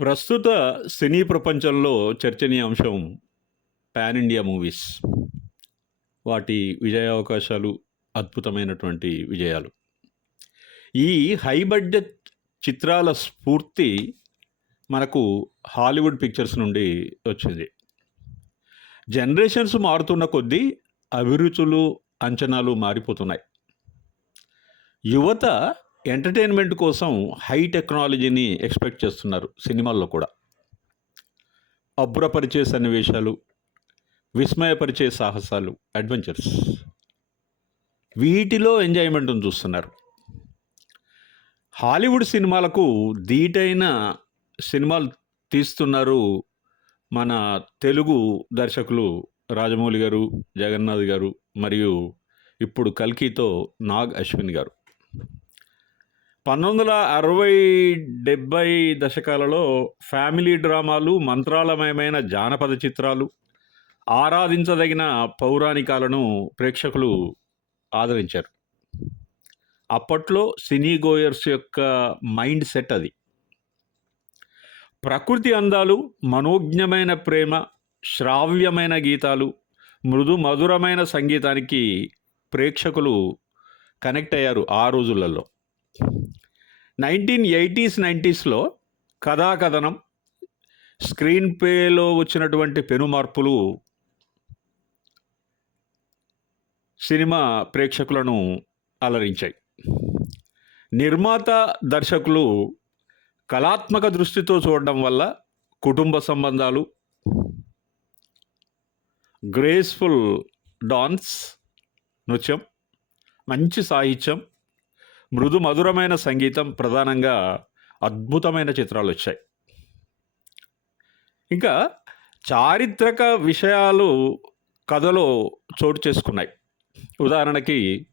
ప్రస్తుత సినీ ప్రపంచంలో చర్చనీయాంశం పాన్ ఇండియా మూవీస్. వాటి విజయావకాశాలు అద్భుతమైనటువంటి విజయాలు. ఈ హై బడ్జెట్ చిత్రాల స్ఫూర్తి మనకు హాలీవుడ్ పిక్చర్స్ నుండి వచ్చింది. జనరేషన్స్ మారుతున్న కొద్దీ అభిరుచులు అంచనాలు మారిపోతున్నాయి. యువత ఎంటర్టైన్మెంట్ కోసం హై టెక్నాలజీని ఎక్స్పెక్ట్ చేస్తున్నారు సినిమాల్లో కూడా. అబ్బురపరిచే సన్నివేశాలు విస్మయపరిచే సాహసాలు అడ్వెంచర్స్. వీటిలో ఎంజాయ్మెంట్ను చూస్తున్నారు. హాలీవుడ్ సినిమాలకు ధీటైన సినిమాలు తీస్తున్నారు మన తెలుగు దర్శకులు రాజమౌళి గారు జగన్నాథ్ గారు మరియు ఇప్పుడు కల్కితో నాగ్ అశ్విన్ గారు. పంతొమ్మిది వందల అరవై డెబ్బై దశకాలలో ఫ్యామిలీ డ్రామాలు మంత్రాలమయమైన జానపద చిత్రాలు ఆరాధించదగిన పౌరాణికాలను ప్రేక్షకులు ఆదరించారు. అప్పట్లో సినీ గోయర్స్ యొక్క మైండ్ సెట్ అది. ప్రకృతి అందాలు మనోజ్ఞమైన ప్రేమ శ్రావ్యమైన గీతాలు మృదు మధురమైన సంగీతానికి ప్రేక్షకులు కనెక్ట్ అయ్యారు ఆ రోజులలో. నైన్టీన్ ఎయిటీస్ నైంటీస్లో కథాకథనం స్క్రీన్ పేలో వచ్చినటువంటి పెను మార్పులు సినిమా ప్రేక్షకులను అలరించాయి. నిర్మాత దర్శకులు కళాత్మక దృష్టితో చూడడం వల్ల కుటుంబ సంబంధాలు గ్రేస్ఫుల్ డాన్స్ నృత్యం మంచి సాహిత్యం మృదు మధురమైన సంగీతం ప్రధానంగా అద్భుతమైన చిత్రాలు వచ్చాయి. ఇంకా చారిత్రక విషయాలు కథలో చోటు చేసుకున్నాయి. ఉదాహరణకి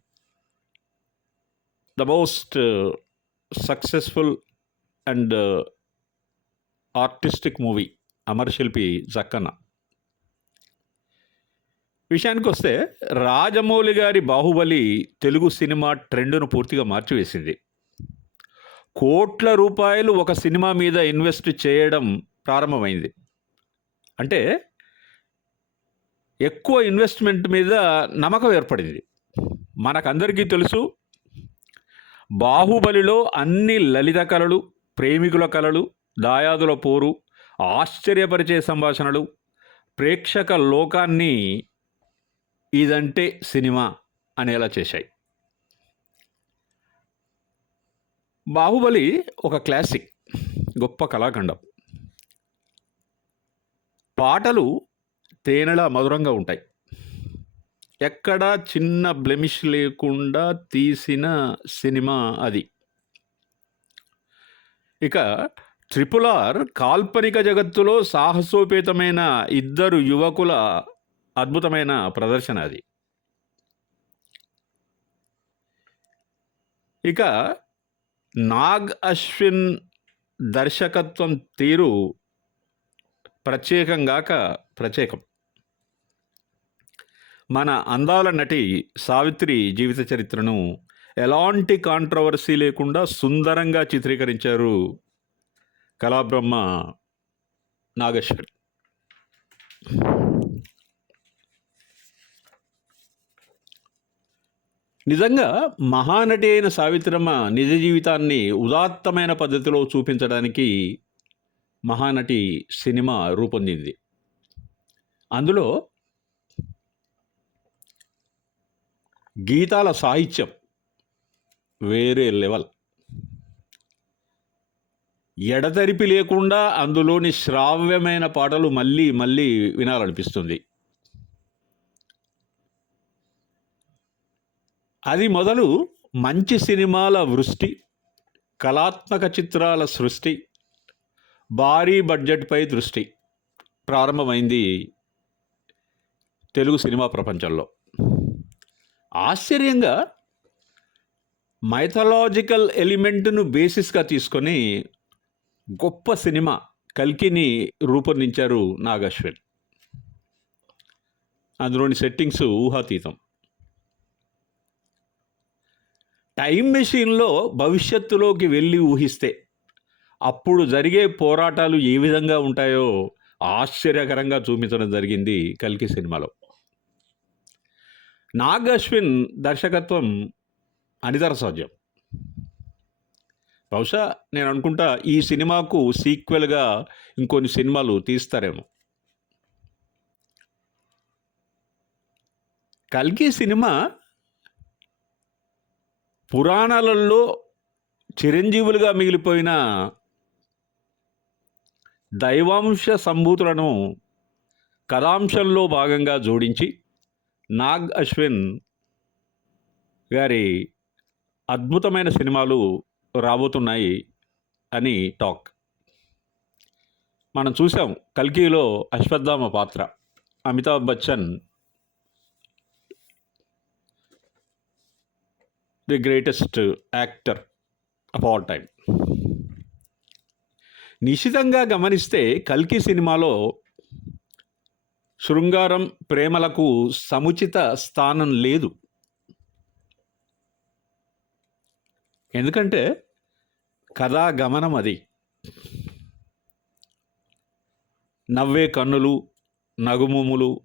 the most successful and artistic movie Amarashilpi Jakkanna. విషయానికి వస్తే రాజమౌళి గారి బాహుబలి తెలుగు సినిమా ట్రెండ్ను పూర్తిగా మార్చివేసింది. కోట్ల రూపాయలు ఒక సినిమా మీద ఇన్వెస్ట్ చేయడం ప్రారంభమైంది. అంటే ఎక్కువ ఇన్వెస్ట్మెంట్ మీద నమ్మకం ఏర్పడింది. మనకందరికీ తెలుసు బాహుబలిలో అన్ని లలిత కళలు ప్రేమికుల కళలు దాయాదుల పోరు ఆశ్చర్యపరిచే సంభాషణలు ప్రేక్షక లోకాన్ని ఇదంటే సినిమా అనేలా చేశాయి. బాహుబలి ఒక క్లాసిక్ గొప్ప కళాఖండం. పాటలు తేనెలా మధురంగా ఉంటాయి. ఎక్కడా చిన్న బ్లెమిష్ లేకుండా తీసిన సినిమా అది. ఇక ట్రిపుల్ ఆర్ కాల్పనిక జగత్తులో సాహసోపేతమైన ఇద్దరు యువకుల అద్భుతమైన ప్రదర్శన అది. ఇక నాగ్ అశ్విన్ దర్శకత్వం తీరు ప్రత్యేకంగాక ప్రత్యేకం. మన అందాల నటి సావిత్రి జీవిత చరిత్రను ఎలాంటి కాంట్రవర్సీ లేకుండా సుందరంగా చిత్రీకరించారు కళాబ్రహ్మ నాగేశ్వరి. నిజంగా మహానటి అయిన సావిత్రమ్మ నిజ జీవితాన్ని ఉదాత్తమైన పద్ధతిలో చూపించడానికి మహానటి సినిమా రూపొందింది. అందులో గీతాల సాహిత్యం వేరే లెవెల్. ఎడతెరిపి లేకుండా అందులోని శ్రావ్యమైన పాటలు మళ్ళీ మళ్ళీ వినాలనిపిస్తుంది. అది మొదలు మంచి సినిమాల వృష్టి కళాత్మక చిత్రాల సృష్టి భారీ బడ్జెట్పై దృష్టి ప్రారంభమైంది తెలుగు సినిమా ప్రపంచంలో. ఆశ్చర్యంగా మైథలాజికల్ ఎలిమెంట్ను బేసిస్గా తీసుకొని గొప్ప సినిమా కల్కిని రూపొందించారు నాగశ్విన్. అందులోని సెట్టింగ్స్ ఊహాతీతం. టైం మెషిన్లో భవిష్యత్తులోకి వెళ్ళి ఊహిస్తే అప్పుడు జరిగే పోరాటాలు ఏ విధంగా ఉంటాయో ఆశ్చర్యకరంగా చూపించడం జరిగింది 'కల్కి' సినిమాలో. నాగ్ అశ్విన్ దర్శకత్వం అనితర సాధ్యం. బహుశా నేను అనుకుంటా ఈ సినిమాకు సీక్వెల్‌గా ఇంకొన్ని సినిమాలు తీస్తారేమో. 'కల్కి' సినిమా పురాణాలలో చిరంజీవులుగా మిగిలిపోయిన దైవాంశ సంభూతులను కథాంశంలో భాగంగా జోడించి నాగ్ అశ్విన్ గారి అద్భుతమైన సినిమాలు రాబోతున్నాయి అని టాక్. మనం చూసాం 'కల్కి'లో అశ్వత్థామ పాత్ర. Amitabh Bachchan the greatest actor of all time. నిశితంగా గమనిస్తే 'కల్కి' సినిమాలో శృంగారం, ప్రేమలకు సముచిత స్థానం లేదు. ఎందుకంటే కథా గమనం అది. నవ్వే కన్నులు, నగుమూములు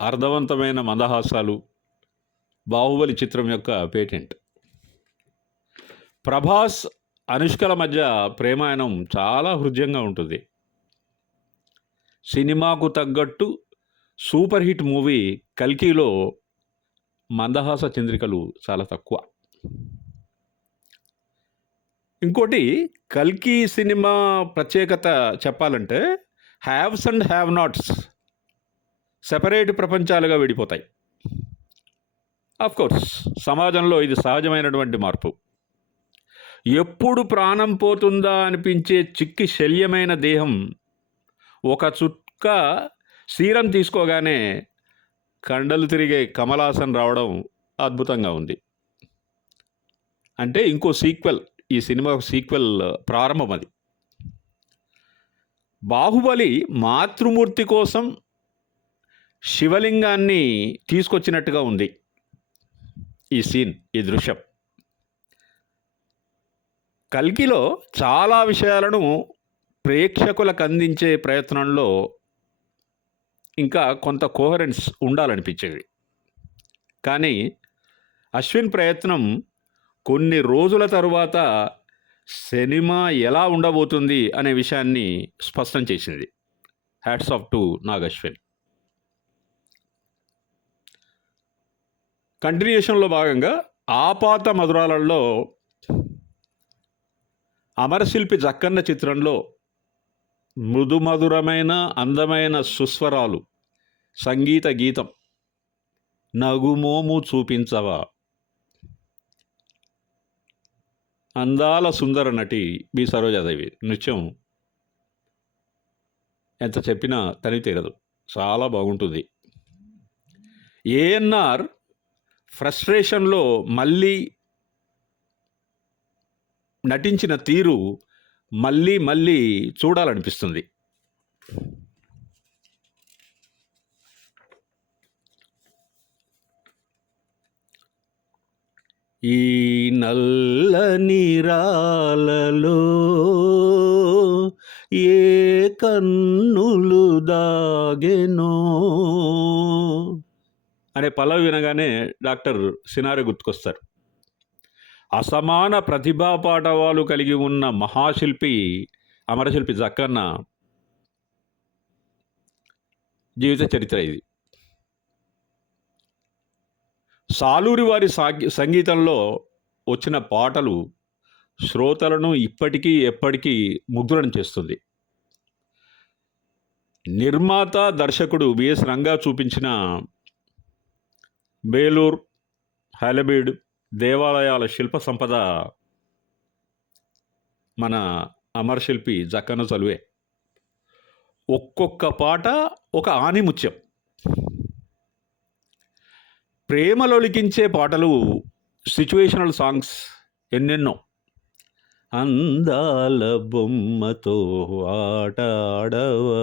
అర్థవంతమైన మందహాసాలు 'బాహుబలి' చిత్రం యొక్క పేటెంట్. ప్రభాస్, అనుష్కల మధ్య ప్రేమాయణం చాలా హృద్యంగా ఉంటుంది. సినిమాకు తగ్గట్టు సూపర్ హిట్ మూవీ 'కల్కి'లో మందహాస చంద్రికలు చాలా తక్కువ. ఇంకోటి 'కల్కి' సినిమా ప్రత్యేకత చెప్పాలంటే haves and have nots separate ప్రపంచాలుగా విడిపోతాయి. ఆఫ్‌కోర్స్ సమాజంలో ఇది సహజమైనటువంటి మార్పు. ఎప్పుడు ప్రాణం పోతుందా అనిపించే చిక్కి శల్యమైన దేహం ఒక చుక్క సీరం తీసుకోగానే కండలు తిరిగే కమలాసన్ రావడం అద్భుతంగా ఉంది. అంటే ఇంకో సీక్వెల్ ఈ సినిమా సీక్వెల్ ప్రారంభం అది. 'బాహుబలి' మాతృమూర్తి కోసం శివలింగాన్ని తీసుకొచ్చినట్టుగా ఉంది. ఈ సీన్, ఈ దృశ్యం. 'కల్కి'లో చాలా విషయాలను ప్రేక్షకులకు అందించే ప్రయత్నంలో ఇంకా కొంత కోహరెన్స్ ఉండాలనిపించేది. కానీ అశ్విన్ ప్రయత్నం కొన్ని రోజుల తరువాత సినిమా ఎలా ఉండబోతుంది అనే విషయాన్ని స్పష్టం చేసింది. Hats off to Nag Ashwin. కంటిన్యూషన్‌లో భాగంగా 'ఆపాత మధురాలలో' అమరశిల్పి జక్కన్న చిత్రంలో మృదుమధురమైన, అందమైన సుస్వరాలు, సంగీత గీతం 'నగుమోము చూపించవా' అందాల సుందర నటి బి. సరోజాదేవి నృత్యం ఎంత చెప్పినా తని తీరదు. చాలా బాగుంటుంది. ఏఎన్ఆర్ ఫ్రస్ట్రేషన్‌లో మళ్ళీ నటించిన తీరు మళ్ళీ మళ్ళీ చూడాలనిపిస్తుంది. ఈ నల్ల రాలలో ఏ కన్నులు దాగెనో అనే పలవి వినగానే డాక్టర్ సినారే గుర్తుకొస్తారు. అసమాన ప్రతిభా పాటవాలు కలిగి ఉన్న మహాశిల్పి అమరశిల్పి జక్కన్న జీవిత చరిత్ర ఇది. సాలూరి వారి సంగీతంలో వచ్చిన పాటలు శ్రోతలను ఇప్పటికీ, ఎప్పటికీ ముగ్ధులను చేస్తుంది. నిర్మాత, దర్శకుడు బిఎస్ రంగా చూపించిన బేలూర్, హైలబీడ్ దేవాలయాల శిల్ప సంపద మన అమరశిల్పి జక్కన చలువే. ఒక్కొక్క పాట ఒక ఆనిముత్యం ప్రేమలొలికించే పాటలు సిచ్యువేషనల్ సాంగ్స్ ఎన్నెన్నో. అందాల బొమ్మతో ఆటాడవా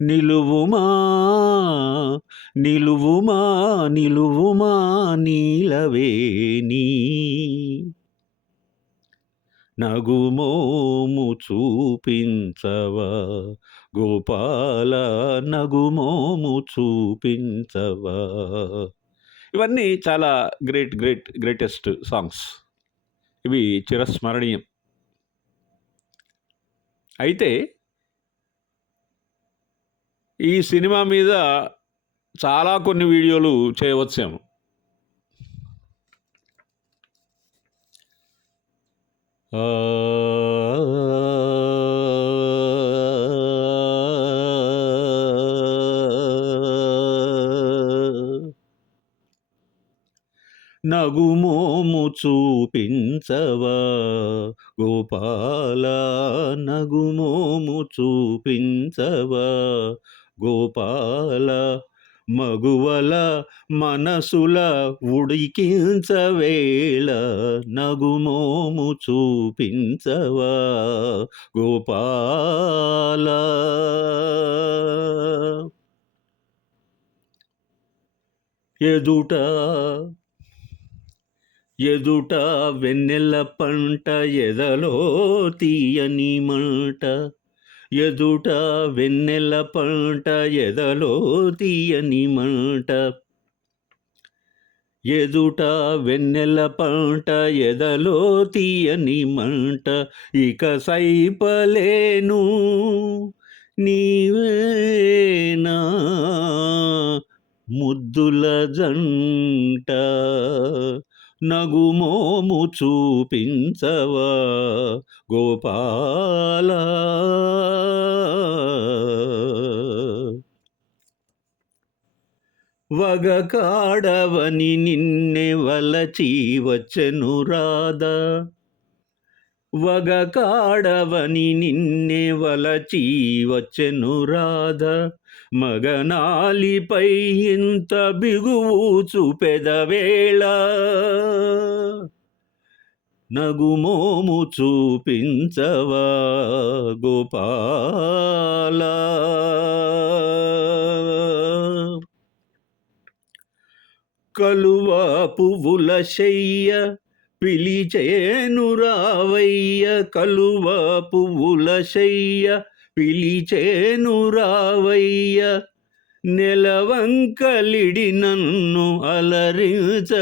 నిలువుమా నిలువుమా నిలువుమా నీలవేణి నగుమోము చూపించవా గోపాల నగుమోము చూపించవా. ఇవన్నీ చాలా గ్రేట్ గ్రేట్ గ్రేటెస్ట్ సాంగ్స్. ఇవి చిరస్మరణీయం. అయితే ఈ సినిమా మీద చాలా కొన్ని వీడియోలు చేయవచ్చాము. నగుమోము చూపించవా? గోపాల నగుమోము చూపించవా? గోపాల మగువల మనసుల ఉడికించవేళ నగుమోము చూపించవా గోపాల? ఎదుట ఎదుట వెన్నెల పంట ఎదలో తీయని మంట ఎదుట వెన్నెల పంట ఎదలో తీయని మంట. ఎదుట వెన్నెల పంట ఎదలో తీయని మంట. ఇక సైపలేను నీవేనా? ముద్దుల జంట. నగుమోము చూపించవా గోపాల. వగ కాడవని నిన్నె వలచి వచ్చెను రాధా. వగ కాడవని నిన్నె వలచి వచ్చెను రాధ. మగనాలిపై ఇంత బిగువు పెదవేళ నగుమోము చూపించవా గోపాల. కలువ పువ్వుల శయ్య పిలిచేను రావయ్య. కలువ పువ్వుల శయ్య పిలిచేను రావయ్య నెలవంకలిడి నన్ను అలరించవేమయ్యా.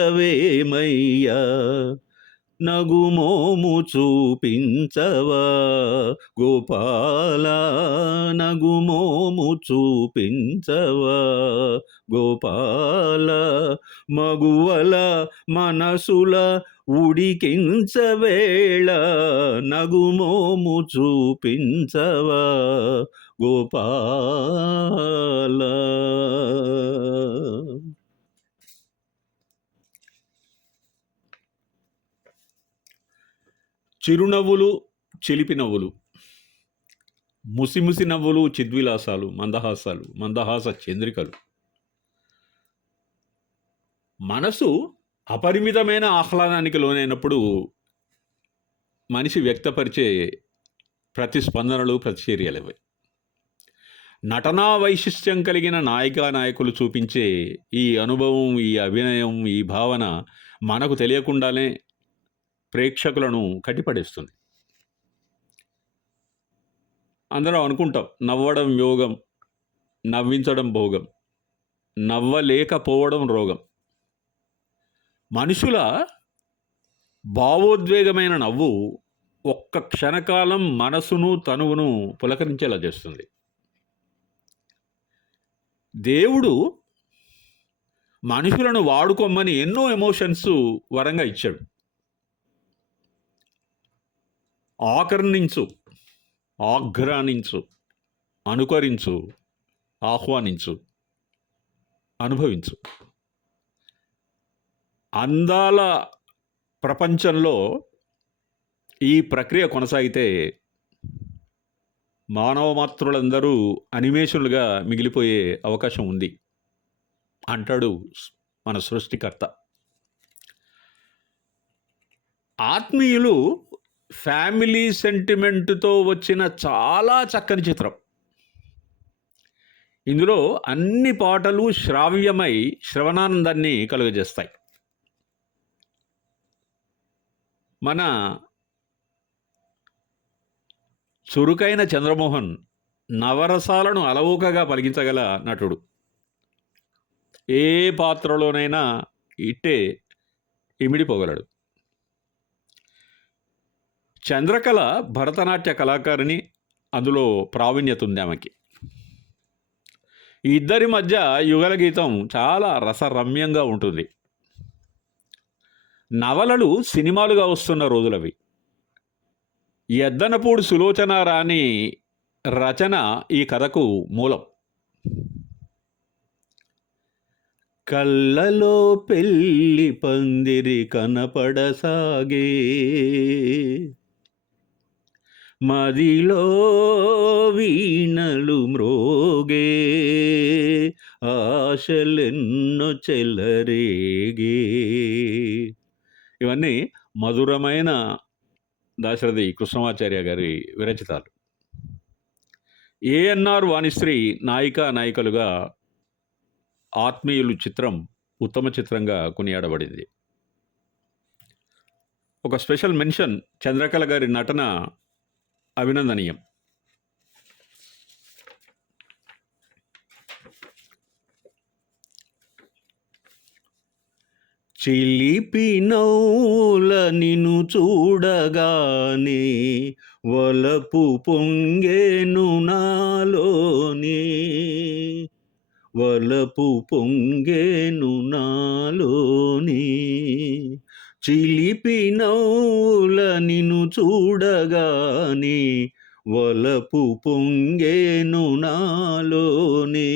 నగుమోము చూపించవా గోపాల నగుమోము చూపించవా గోపాల. మగువల మనసుల ఉడికించవేళ నగుమోము చూపించవా గోపాల? చిరునవ్వులు చిలిపి నవ్వులు ముసిముసి నవ్వులు చిద్విలాసాలు మందహాసాలు మందహాస చంద్రికలు. మనసు అపరిమితమైన ఆహ్లాదానికి లోనైనప్పుడు మనిషి వ్యక్తపరిచే ప్రతిస్పందనలు ప్రతిచర్యలు ఇవి నటనా వైశిష్ట్యం కలిగిన నాయికా నాయకులు చూపించే ఈ అనుభవం ఈ అభినయం ఈ భావన మనకు తెలియకుండానే ప్రేక్షకులను కట్టిపడేస్తుంది. అందరం అనుకుంటాం నవ్వడం యోగం నవ్వించడం భోగం నవ్వలేకపోవడం రోగం. మనుషుల భావోద్వేగమైన నవ్వు ఒక్క క్షణకాలం మనసును తనువును పులకరించేలా చేస్తుంది. దేవుడు మనుషులను వాడుకోమని ఎన్నో ఎమోషన్స్ వరంగా ఇచ్చాడు. ఆకర్ణించు ఆఘ్రానించు అనుకరించు ఆహ్వానించు అనుభవించు. అందాల ప్రపంచంలో ఈ ప్రక్రియ కొనసాగితే మానవ మాత్రులందరూ అనిమేషన్లుగా మిగిలిపోయే అవకాశం ఉంది అంటాడు మన సృష్టికర్త. ఆత్మీయులు ఫ్యామిలీ సెంటిమెంట్తో వచ్చిన చాలా చక్కని చిత్రం. ఇందులో అన్ని పాటలు శ్రావ్యమై శ్రవణానందాన్ని కలుగజేస్తాయి. మన చురుకైన చంద్రమోహన్ నవరసాలను అలవోకగా పలికించగల నటుడు. ఏ పాత్రలోనైనా ఇట్టే ఇమిడిపోగలడు. చంద్రకళ భరతనాట్య కళాకారిణి అందులో ప్రావీణ్యత ఉంది ఆమెకి. ఇద్దరి మధ్య యుగల గీతం చాలా రసరమ్యంగా ఉంటుంది. నవలలు సినిమాలుగా వస్తున్న రోజులవి. ఎద్దనపూడి సులోచన రాణి రచన ఈ కథకు మూలం. కళ్ళలో పెళ్ళి పందిరి కనపడసాగే. మదిలో వీణలు మ్రోగే. ఆశలెన్నో చెలరేగే. ఇవన్నీ మధురమైన దాశరథి కృష్ణమాచార్య గారి విరచితాలు. ఏఎన్ఆర్ వాణిశ్రీ నాయిక నాయికలుగా ఆత్మీయులు చిత్రం ఉత్తమ చిత్రంగా కొనియాడబడింది. ఒక స్పెషల్ మెన్షన్ చంద్రకళ గారి నటన అభినందనీయం. చిలిపి నౌల నిను చూడగానే వలపు పొంగేను నాలోని. వలపు పొంగేను నాలోని. చిలిపి నౌల నిను చూడగానే వలపు పొంగేను నాలోనే.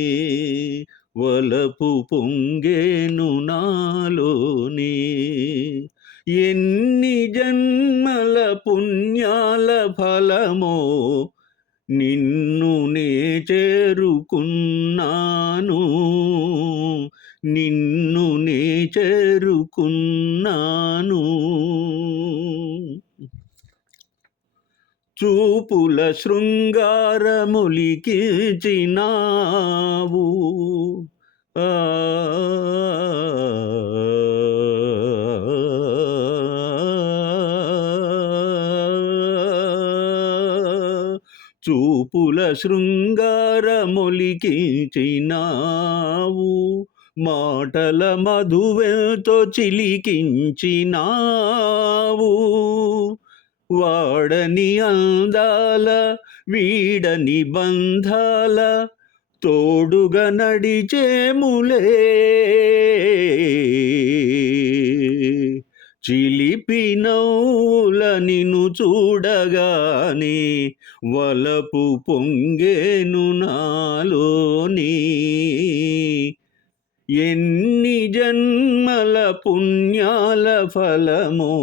వలపు పొంగేను నాలోని ఎన్ని జన్మల పుణ్యాల ఫలమో నిన్ను నే చేరుకున్నాను. నిన్ను నే చేరుకున్నాను. చూపుల శృంగారములికిచినావు. చూపుల శృంగారములికిచినావు. మాటల మధువెతో చిలికించినావు. వాడని అందాల వీడని బంధాల తోడుగా నడిచేములే చిలిపి నవ్వుల నిన్ను చూడగానే వలపు పొంగేను నాలోని. ఎన్ని జన్మల పుణ్యాల ఫలమో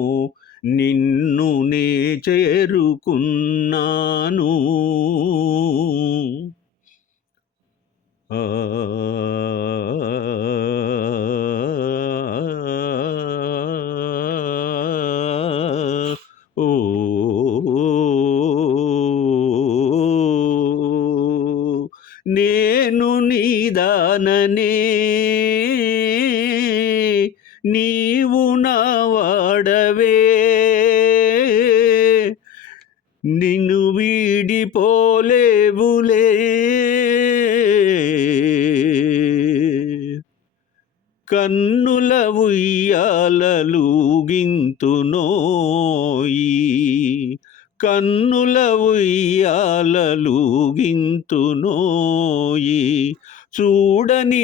నిన్ను నే చేరుకున్నాను. ఆ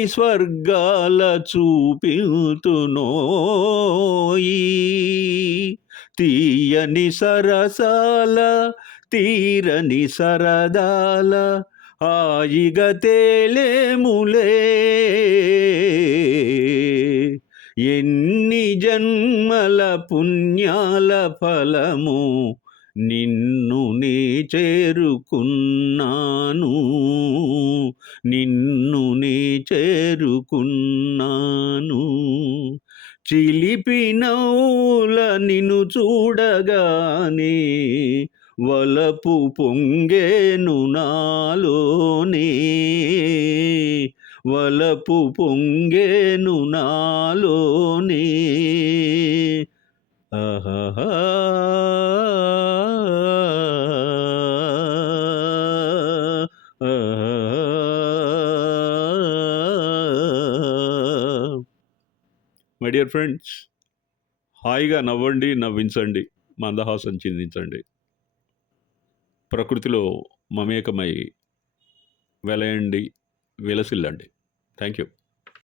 స్వర్గాల చూపితునోయి తీయని సరసాల తీరని సరదాల హాయిగ తేలేములే. ఎన్ని జన్మల పుణ్యాల ఫలము నిన్ను నే చేరుకున్నాను. నిన్ను నే చేరుకున్నాను. చిలిపి నవ్వుల నిన్ను చూడగానే వలపు పొంగేను నాలోనే. వలపు పొంగేను నాలోనే. ఆహా మై డియర్ ఫ్రెండ్స్ హాయిగా నవ్వండి నవ్వించండి మందహాసం చిందించండి. ప్రకృతిలో మమేకమై వెలయండి విలసిల్లండి. Thank you